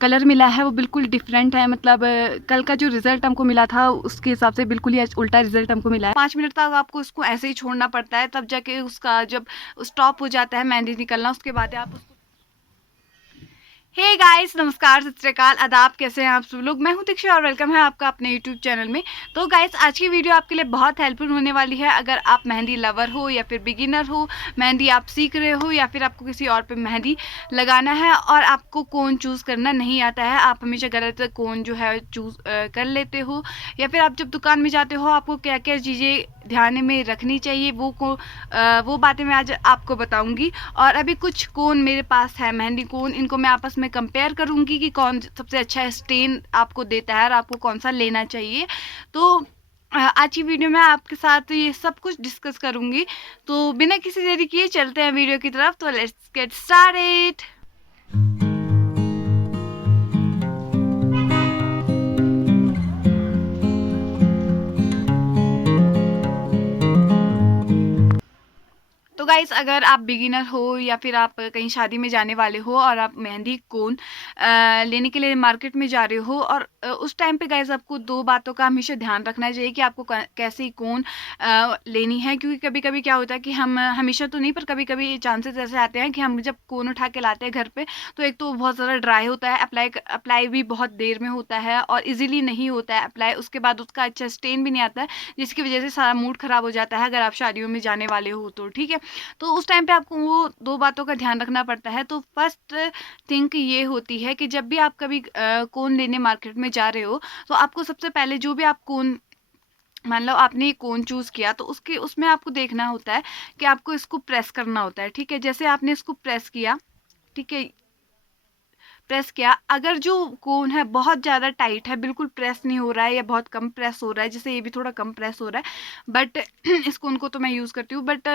Colour मिला है वो बिल्कुल डिफरेंट है। मतलब कल का जो रिजल्ट हमको मिला था उसके हिसाब से बिल्कुल ही उल्टा रिजल्ट हमको मिला है। 5 मिनट तक आपको उसको ऐसे ही छोड़ना पड़ता है, तब जाके उसका जब स्टॉप हो जाता है मेहंदी निकलना, उसके बाद आप उसको। हे गाइस, नमस्कार, सत श्री अकाल, आदाब, कैसे हैं आप सब लोग। मैं हूं दीक्षा और वेलकम है आपका अपने यूट्यूब चैनल में। तो गाइस, आज की वीडियो आपके लिए बहुत हेल्पफुल होने वाली है। अगर आप मेहंदी लवर हो या फिर बिगिनर हो, मेहंदी आप सीख रहे हो या फिर आपको किसी और पे मेहंदी लगाना है और आपको कोन चूज़ करना नहीं आता है, आप हमेशा गलत कोन जो है चूज़ कर लेते हो, या फिर आप जब दुकान में जाते हो आपको क्या क्या चीज़ें ध्यान में रखनी चाहिए वो बातें मैं आज आपको बताऊंगी। और अभी कुछ कोन मेरे पास है, मेहंदी कोन, इनको मैं आपस में कंपेयर करूंगी कि कौन सबसे अच्छा स्टेन आपको देता है और आपको कौन सा लेना चाहिए। तो आज की वीडियो में आपके साथ ये सब कुछ डिस्कस करूंगी। तो बिना किसी देरी किए चलते हैं वीडियो की तरफ। तो लेट्स गेट स्टार्टेड। तो गाइस, अगर आप बिगिनर हो या फिर आप कहीं शादी में जाने वाले हो और आप मेहंदी कोन लेने के लिए मार्केट में जा रहे हो, और उस टाइम पे गाइस आपको दो बातों का हमेशा ध्यान रखना चाहिए कि आपको कैसी कोन लेनी है। क्योंकि कभी कभी क्या होता है कि हम हमेशा तो नहीं, पर कभी कभी चांसेस ऐसे आते हैं कि हम जब कोन उठा के लाते हैं घर पे, तो एक तो बहुत ज़्यादा ड्राई होता है, अप्लाई भी बहुत देर में होता है और इजीली नहीं होता है अप्लाई। उसके बाद उसका अच्छा स्टेन भी नहीं आता है, जिसकी वजह से सारा मूड ख़राब हो जाता है अगर आप शादियों में जाने वाले हो तो। ठीक है, तो उस टाइम पे आपको वो दो बातों का ध्यान रखना पड़ता है। तो फर्स्ट थिंक ये होती है कि जब भी आप कभी कोन लेने मार्केट में जा रहे हो, तो आपको सबसे पहले जो भी आप कोन, मान लो आपने कोन चूज़ किया, तो उसमें आपको देखना होता है कि आपको इसको प्रेस करना होता है। ठीक है, जैसे आपने इसको प्रेस किया, ठीक है, प्रेस किया, अगर जो कोन है बहुत ज़्यादा टाइट है, बिल्कुल प्रेस नहीं हो रहा है या बहुत कम प्रेस हो रहा है, जैसे ये भी थोड़ा कम प्रेस हो रहा है, बट इस कोन को तो मैं यूज़ करती हूँ, बट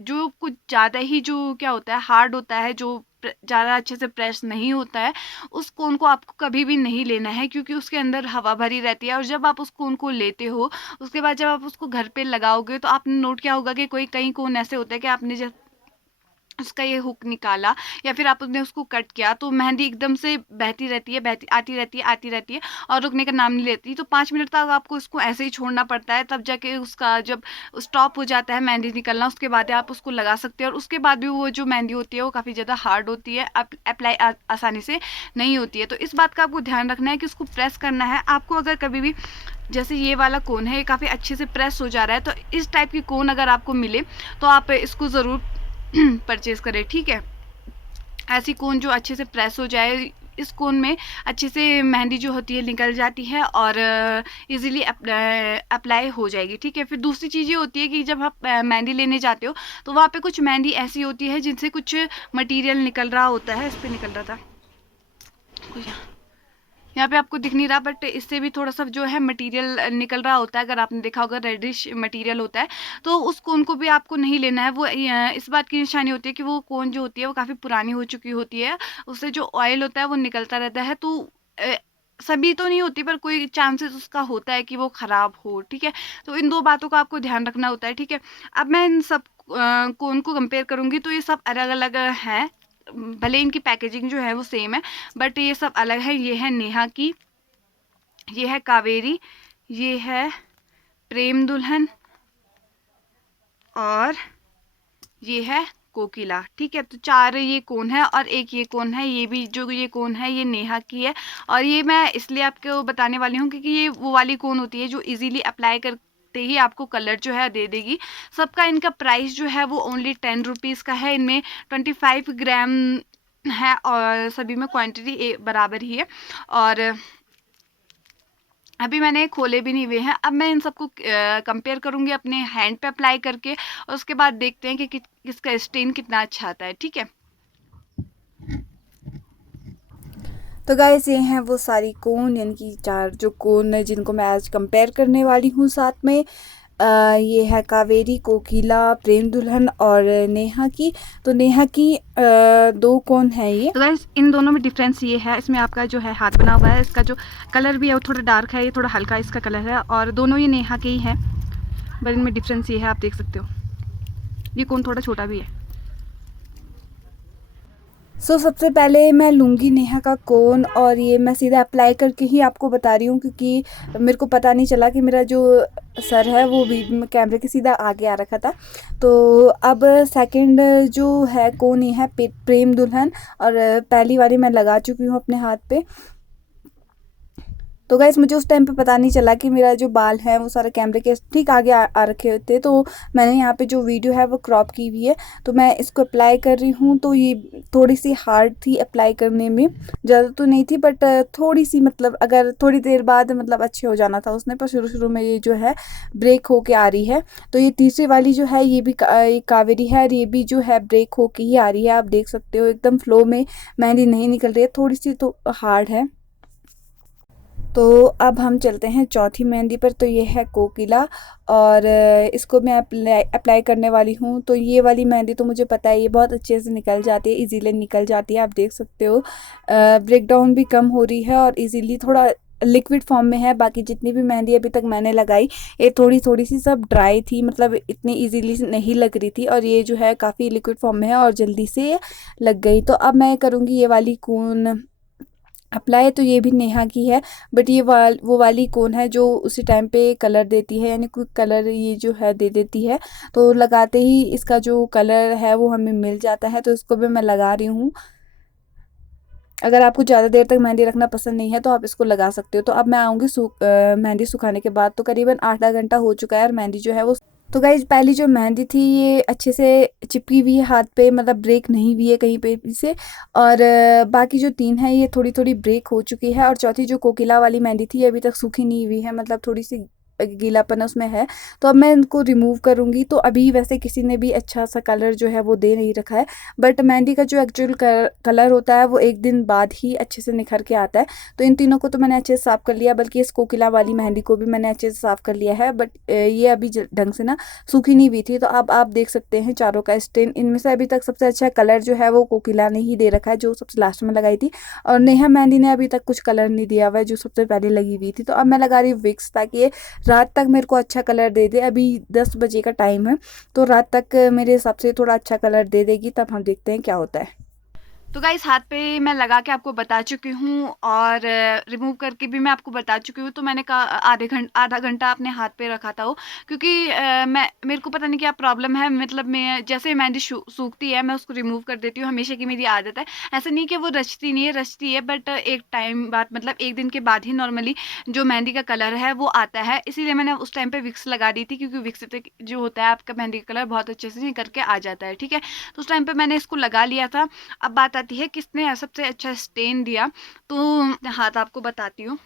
जो कुछ ज़्यादा ही जो क्या होता है हार्ड होता है, जो ज़्यादा अच्छे से प्रेस नहीं होता है, उस कोन को आपको कभी भी नहीं लेना है, क्योंकि उसके अंदर हवा भरी रहती है। और जब आप उस कोन को लेते हो, उसके बाद जब आप उसको घर पे लगाओगे, तो आपने नोट किया होगा कि कई कोन ऐसे होते हैं कि आपने जब उसका ये हुक निकाला या फिर आपने उसको कट किया, तो मेहंदी एकदम से बहती रहती है, बहती आती रहती है और रुकने का नाम नहीं लेती। तो 5 मिनट तक आपको इसको ऐसे ही छोड़ना पड़ता है, तब जाके उसका जब स्टॉप हो जाता है मेहंदी निकलना, उसके बाद आप उसको लगा सकते हैं। और उसके बाद भी वो जो मेहंदी होती है वो काफ़ी ज़्यादा हार्ड होती है, अप्लाई आसानी से नहीं होती है। तो इस बात का आपको ध्यान रखना है कि उसको प्रेस करना है आपको। अगर कभी भी जैसे ये वाला कोन है, ये काफ़ी अच्छे से प्रेस हो जा रहा है, तो इस टाइप की कोन अगर आपको मिले तो आप इसको ज़रूर परचेज़ करें। ठीक है, ऐसी कोन जो अच्छे से प्रेस हो जाए, इस कोन में अच्छे से मेहंदी जो होती है निकल जाती है और इजीली अप्लाई हो जाएगी। ठीक है, फिर दूसरी चीज़ ये होती है कि जब आप मेहंदी लेने जाते हो, तो वहाँ पे कुछ मेहंदी ऐसी होती है जिनसे कुछ मटेरियल निकल रहा होता है। इस पर निकल रहा था कुछ, यहाँ पे आपको दिख नहीं रहा, बट इससे भी थोड़ा सा जो है मटेरियल निकल रहा होता है। अगर आपने देखा होगा, रेडिश मटेरियल होता है, तो उस कोन को भी आपको नहीं लेना है। वो इस बात की निशानी होती है कि वो कोन जो होती है वो काफ़ी पुरानी हो चुकी होती है, उससे जो ऑयल होता है वो निकलता रहता है। तो सभी तो नहीं होती, पर कोई चांसेस उसका होता है कि वो ख़राब हो। ठीक है, तो इन दो बातों का आपको ध्यान रखना होता है। ठीक है, अब मैं इन सब कोन को कंपेयर करूँगी, तो ये सब अलग अलग हैं, भले इनकी पैकेजिंग जो है वो सेम है, बट ये सब अलग है। ये है नेहा की, ये है कावेरी, ये है प्रेम दुल्हन, और ये है कोकिला। ठीक है, तो चार ये कोन है और एक ये कोन है। ये भी जो ये कोन है ये नेहा की है, और ये मैं इसलिए आपको बताने वाली हूँ क्योंकि ये वो वाली कोन होती है जो इजीली अप्लाई करते ही आपको कलर जो है दे देगी। सबका इनका प्राइस जो है वो ओनली 10 रुपीज़ का है। इनमें 25 ग्राम है और सभी में क्वांटिटी बराबर ही है। और अभी मैंने खोले भी नहीं हुए हैं। अब मैं इन सबको कंपेयर करूँगी अपने हैंड पे अप्लाई करके, और उसके बाद देखते हैं कि किसका स्टेन कितना अच्छा आता है। ठीक है, तो गाइस, ये हैं वो सारी कोन, यानी कि चार जो कोन है जिनको मैं आज कंपेयर करने वाली हूँ साथ में। ये है कावेरी, कोकिला, प्रेम दुल्हन और नेहा की। तो नेहा की दो कोन है ये। तो गाइस, इन दोनों में डिफरेंस ये है, इसमें आपका जो है हाथ बना हुआ है, इसका जो कलर भी है वो थोड़ा डार्क है, ये थोड़ा हल्का इसका कलर है, और दोनों ये नेहा के ही हैं, बट इनमें डिफरेंस ये है, आप देख सकते हो। ये कोन थोड़ा छोटा भी है। सबसे पहले मैं लूँगी नेहा का कोन, और ये मैं सीधा अप्लाई करके ही आपको बता रही हूँ, क्योंकि मेरे को पता नहीं चला कि मेरा जो सर है वो भी कैमरे के सीधा आगे आ रखा था। तो अब सेकंड जो है कोन ये है प्रेम दुल्हन, और पहली वाली मैं लगा चुकी हूँ अपने हाथ पे। तो गाइस मुझे उस टाइम पे पता नहीं चला कि मेरा जो बाल है वो सारे कैमरे के ठीक आगे आ रखे होते, तो मैंने यहाँ पे जो वीडियो है वो क्रॉप की हुई है। तो मैं इसको अप्लाई कर रही हूँ, तो ये थोड़ी सी हार्ड थी अप्लाई करने में, ज़्यादा तो नहीं थी बट थोड़ी सी, मतलब अगर थोड़ी देर बाद मतलब अच्छे हो जाना था उसने, पर शुरू शुरू में ये जो है ब्रेक होके आ रही है। तो ये तीसरी वाली जो है ये भी ये कावेरी है, और ये भी जो है ब्रेक होके ही आ रही है। आप देख सकते हो एकदम फ्लो में मेहंदी नहीं निकल रही है, थोड़ी सी तो हार्ड है। तो अब हम चलते हैं चौथी मेहंदी पर। तो ये है कोकिला, और इसको मैं अप्लाई करने वाली हूँ। तो ये वाली मेहंदी तो मुझे पता है ये बहुत अच्छे से निकल जाती है, इजीली निकल जाती है। आप देख सकते हो ब्रेक डाउन भी कम हो रही है, और इजीली थोड़ा लिक्विड फॉर्म में है। बाकी जितनी भी मेहंदी अभी तक मैंने लगाई ये थोड़ी थोड़ी सी सब ड्राई थी, मतलब इतनी इजीली नहीं लग रही थी, और ये जो है काफ़ी लिक्विड फॉर्म में है और जल्दी से लग गई। तो अब मैं करूँगी ये वाली कून अप्लाई। तो ये भी नेहा की है, बट ये वो वाली कौन है जो उसी टाइम पे कलर देती है, यानी क्विक कलर ये जो है दे देती है। तो लगाते ही इसका जो कलर है वो हमें मिल जाता है, तो इसको भी मैं लगा रही हूँ। अगर आपको ज़्यादा देर तक मेहंदी रखना पसंद नहीं है तो आप इसको लगा सकते हो। तो अब मैं आऊँगी मेहंदी सुखाने के बाद। तो करीबन आधा घंटा हो चुका है और मेहंदी जो है वो, तो गाइज पहली जो मेहंदी थी ये अच्छे से चिपकी हुई है हाथ पे, मतलब ब्रेक नहीं हुई है कहीं पे भी से। और बाकी जो तीन है ये थोड़ी थोड़ी ब्रेक हो चुकी है, और चौथी जो कोकिला वाली मेहंदी थी ये अभी तक सूखी नहीं हुई है, मतलब थोड़ी सी गीलापन उसमें है। तो अब मैं इनको रिमूव करूँगी। तो अभी वैसे किसी ने भी अच्छा सा कलर जो है वो दे नहीं रखा है, बट मेहंदी का जो एक्चुअल कलर होता है वो एक दिन बाद ही अच्छे से निखर के आता है। तो इन तीनों को तो मैंने अच्छे से साफ़ कर लिया, बल्कि इस कोकिला वाली मेहंदी को भी मैंने अच्छे से साफ़ कर लिया है, बट ये अभी ढंग से ना सूखी नहीं हुई थी। तो अब आप देख सकते हैं चारों का स्टेन। इनमें से अभी तक सबसे अच्छा कलर जो है वो कोकिला ने ही दे रखा है, जो सबसे लास्ट में लगाई थी। और नेहा मेहंदी ने अभी तक कुछ कलर नहीं दिया हुआ है, जो सबसे पहले लगी हुई थी। तो अब मैं लगा रही हूँ विक्स, ताकि ये रात तक मेरे को अच्छा कलर दे दे। अभी 10 बजे का टाइम है, तो रात तक मेरे हिसाब से थोड़ा अच्छा कलर दे देगी, तब हम देखते हैं क्या होता है। तो गाइस हाथ पे मैं लगा के आपको बता चुकी हूँ, और रिमूव करके भी मैं आपको बता चुकी हूँ। तो मैंने कहा आधा घंटा अपने हाथ पे रखा था वो, क्योंकि मैं मेरे को पता नहीं क्या प्रॉब्लम है, मतलब मैं जैसे मेहंदी सूखती है मैं उसको रिमूव कर देती हूँ, हमेशा की मेरी आदत है। ऐसा नहीं कि वो रचती नहीं है, रचती है, बट एक टाइम बाद, मतलब एक दिन के बाद ही नॉर्मली जो मेहंदी का कलर है वो आता है। इसीलिए मैंने उस टाइम पे विक्स लगा दी थी, क्योंकि विक्स से जो होता है आपका मेहंदी का कलर बहुत अच्छे से निकल के आ जाता है, ठीक है। तो उस टाइम पे मैंने इसको लगा लिया था। अब बात आती है किसने सबसे अच्छा स्टेन दिया। तो हाथ आपको बताती हूँ।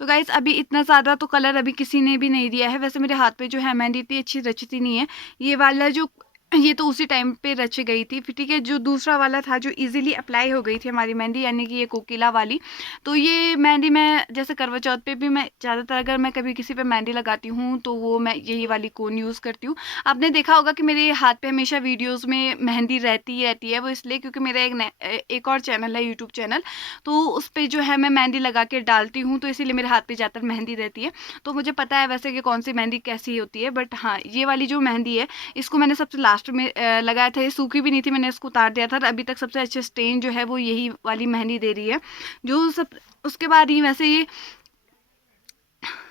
तो गाइस अभी इतना ज़्यादा तो कलर अभी किसी ने भी नहीं दिया है। वैसे मेरे हाथ पे जो है मेहंदी इतनी अच्छी रचती नहीं है। ये वाला जो, ये तो उसी टाइम पे रच गई थी, फिर ठीक है। जो दूसरा वाला था जो इजीली अप्लाई हो गई थी हमारी मेहंदी, यानी कि ये कोकिला वाली, तो ये मेहंदी मैं जैसे करवा चौथ पे भी मैं ज़्यादातर अगर मैं कभी किसी पे मेहंदी लगाती हूँ तो वो मैं यही वाली कोन यूज़ करती हूँ। आपने देखा होगा कि मेरे हाथ पे हमेशा वीडियोस में मेहंदी रहती ही रहती है। वो इसलिए क्योंकि मेरा एक और चैनल है, यूट्यूब चैनल, तो उस पे जो है मैं मेहंदी लगा के डालती हूँ, तो इसीलिए मेरे हाथ पे ज़्यादातर मेहंदी रहती है। तो मुझे पता है वैसे कि कौन सी मेहंदी कैसी होती है, बट हाँ ये वाली जो मेहंदी है इसको मैंने सबसे लास्ट में लगाया था। ये सूखी भी नहीं थी, मैंने इसको उतार दिया था। और अभी तक सबसे अच्छे स्टेन जो है वो यही वाली मेहंदी दे रही है। जो सब उसके बाद ही वैसे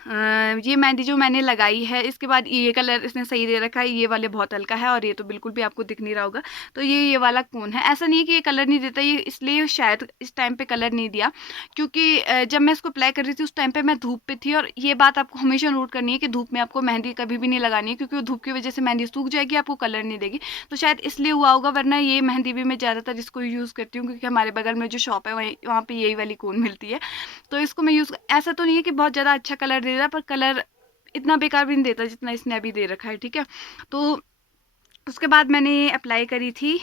ये मेहंदी जो मैंने लगाई है इसके बाद ये कलर इसने सही दे रखा है, ये वाले बहुत हल्का है, और ये तो बिल्कुल भी आपको दिख नहीं रहा होगा। तो ये वाला कौन है, ऐसा नहीं है कि ये कलर नहीं देता, ये इसलिए शायद इस टाइम पे कलर नहीं दिया, क्योंकि जब मैं इसको अप्लाई कर रही थी उस टाइम पे मैं धूप पे थी। और ये बात आपको हमेशा नोट करनी है कि धूप में आपको मेहंदी कभी भी नहीं लगानी है, क्योंकि वो धूप की वजह से मेहंदी सूख जाएगी, आपको कलर नहीं देगी। तो शायद इसलिए हुआ होगा, वरना ये मेहंदी भी मैं ज़्यादातर इसको यूज़ करती हूँ, क्योंकि हमारे बगल में जो शॉप है वहीं वहाँ पे यही वाली कौन मिलती है। तो इसको मैं यूज़, ऐसा तो नहीं है कि बहुत ज़्यादा अच्छा कलर दे रहा है, पर कलर इतना बेकार भी नहीं देता जितना इसने अभी दे रखा है, ठीक है। तो उसके बाद मैंने ये अप्लाई करी थी।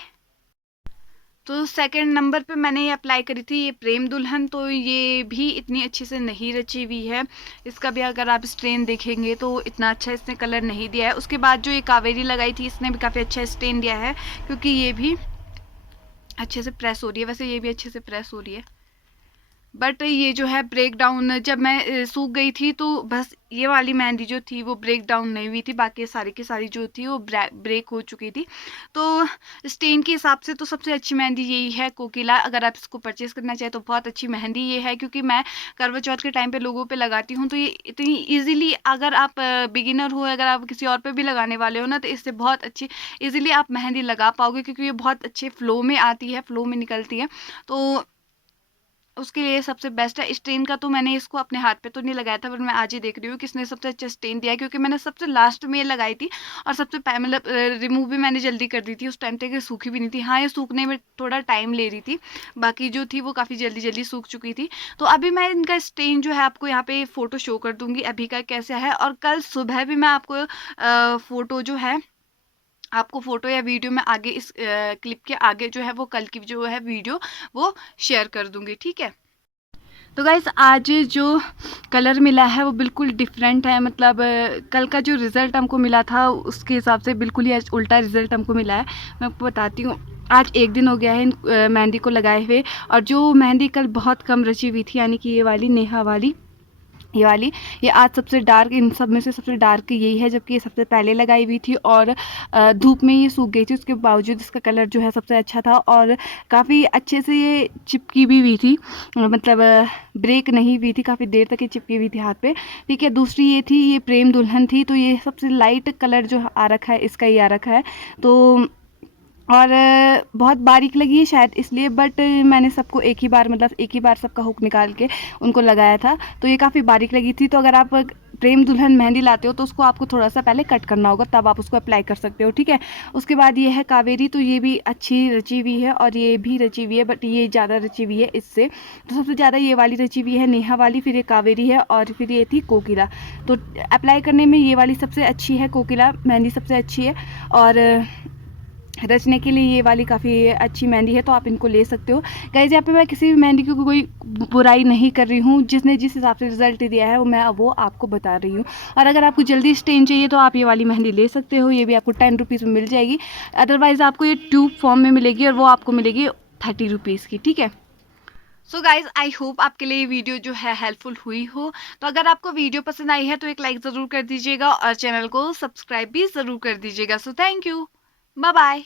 तो सेकंड नंबर पे मैंने ये अप्लाई करी थी ये प्रेम दुल्हन। तो ये भी इतनी अच्छी से नहीं रची हुई है, इसका भी अगर आप स्टेन देखेंगे तो इतना अच्छा इसने कलर नहीं दिया है। उसके बाद जो ये कावेरी लगाई थी इसने भी काफ़ी अच्छा स्टेन दिया है, क्योंकि ये भी अच्छे से प्रेस हो रही है। वैसे ये भी अच्छे से प्रेस हो रही है। बट ये जो है ब्रेक डाउन जब मैं सूख गई थी, तो बस ये वाली मेहंदी जो थी वो ब्रेक डाउन नहीं हुई थी, बाकी सारी की सारी जो थी वो ब्रेक हो चुकी थी। तो स्टेन के हिसाब से तो सबसे अच्छी मेहंदी यही है कोकिला। अगर आप इसको परचेज़ करना चाहें तो बहुत अच्छी मेहंदी ये है, क्योंकि मैं करवा चौथ के टाइम पे लोगों पे लगाती हूँ, तो ये इतनी ईजिली, अगर आप बिगिनर हो, अगर आप किसी और पे भी लगाने वाले हो ना, तो इससे बहुत अच्छी ईजिली आप मेहंदी लगा पाओगे, क्योंकि ये बहुत अच्छे फ्लो में आती है, फ्लो में निकलती है। तो उसके लिए सबसे बेस्ट है। स्टेन का तो मैंने इसको अपने हाथ पे तो नहीं लगाया था, पर मैं आज ही देख रही हूँ कि इसने सबसे अच्छा स्टेन दिया है, क्योंकि मैंने सबसे लास्ट में ये लगाई थी और सबसे मतलब रिमूव भी मैंने जल्दी कर दी थी उस टाइम तक, ये सूखी भी नहीं थी। हाँ, ये सूखने में थोड़ा टाइम ले रही थी, बाकी जो थी वो काफ़ी जल्दी जल्दी सूख चुकी थी। तो अभी मैं इनका स्टेन जो है आपको यहाँ पे फ़ोटो शो कर दूँगी अभी का कैसा है, और कल सुबह भी मैं आपको फ़ोटो जो है, आपको फ़ोटो या वीडियो में आगे इस क्लिप के आगे जो है वो कल की जो है वीडियो वो शेयर कर दूँगी, ठीक है। तो गाइस आज जो कलर मिला है वो बिल्कुल डिफरेंट है, मतलब कल का जो रिज़ल्ट हमको मिला था उसके हिसाब से बिल्कुल ही आज उल्टा रिज़ल्ट हमको मिला है। मैं आपको बताती हूँ, आज 1 दिन हो गया है इन मेहंदी को लगाए हुए, और जो मेहंदी कल बहुत कम रची हुई थी, यानी कि ये वाली नेहा वाली, ये वाली, ये आज सबसे डार्क, इन सब में से सबसे डार्क यही है, जबकि ये सबसे पहले लगाई हुई थी और धूप में ये सूख गई थी। उसके बावजूद इसका कलर जो है सबसे अच्छा था और काफ़ी अच्छे से ये चिपकी भी हुई थी, मतलब ब्रेक नहीं हुई थी, काफ़ी देर तक ये चिपकी हुई थी हाथ पे, ठीक है। दूसरी ये थी, ये प्रेम दुल्हन थी, तो ये सबसे लाइट कलर जो आ रखा है इसका ही आ रखा है, तो और बहुत बारीक लगी है शायद इसलिए, बट मैंने सबको एक ही बार, मतलब एक ही बार सबका हुक निकाल के उनको लगाया था, तो ये काफ़ी बारीक लगी थी। तो अगर आप प्रेम दुल्हन मेहंदी लाते हो तो उसको आपको थोड़ा सा पहले कट करना होगा, तब आप उसको अप्लाई कर सकते हो, ठीक है। उसके बाद ये है कावेरी, तो ये भी अच्छी रची हुई है और ये भी रची हुई है, बट ये ज़्यादा रची हुई है इससे, तो सबसे ज़्यादा ये वाली रची हुई है नेहा वाली, फिर ये कावेरी है और फिर ये थी कोकिला। तो अप्लाई करने में ये वाली सबसे अच्छी है, कोकिला मेहंदी सबसे अच्छी है, और रचने के लिए ये वाली काफ़ी अच्छी मेहंदी है, तो आप इनको ले सकते हो। गाइस यहाँ पे मैं किसी भी मेहंदी की कोई बुराई नहीं कर रही हूँ, जिसने जिस हिसाब से रिजल्ट दिया है वो आपको बता रही हूँ। और अगर आपको जल्दी स्टेन चाहिए तो आप ये वाली मेहंदी ले सकते हो, ये भी आपको 10 रुपीज़ में मिल जाएगी। अदरवाइज़ आपको ये ट्यूब फॉर्म में मिलेगी और वो आपको मिलेगी 30 रुपीज़ की, ठीक है। सो गाइज आई होप आपके लिए ये वीडियो जो है हेल्पफुल हुई हो। तो अगर आपको वीडियो पसंद आई है तो एक लाइक ज़रूर कर दीजिएगा और चैनल को सब्सक्राइब भी ज़रूर कर दीजिएगा। So thank you, bye bye.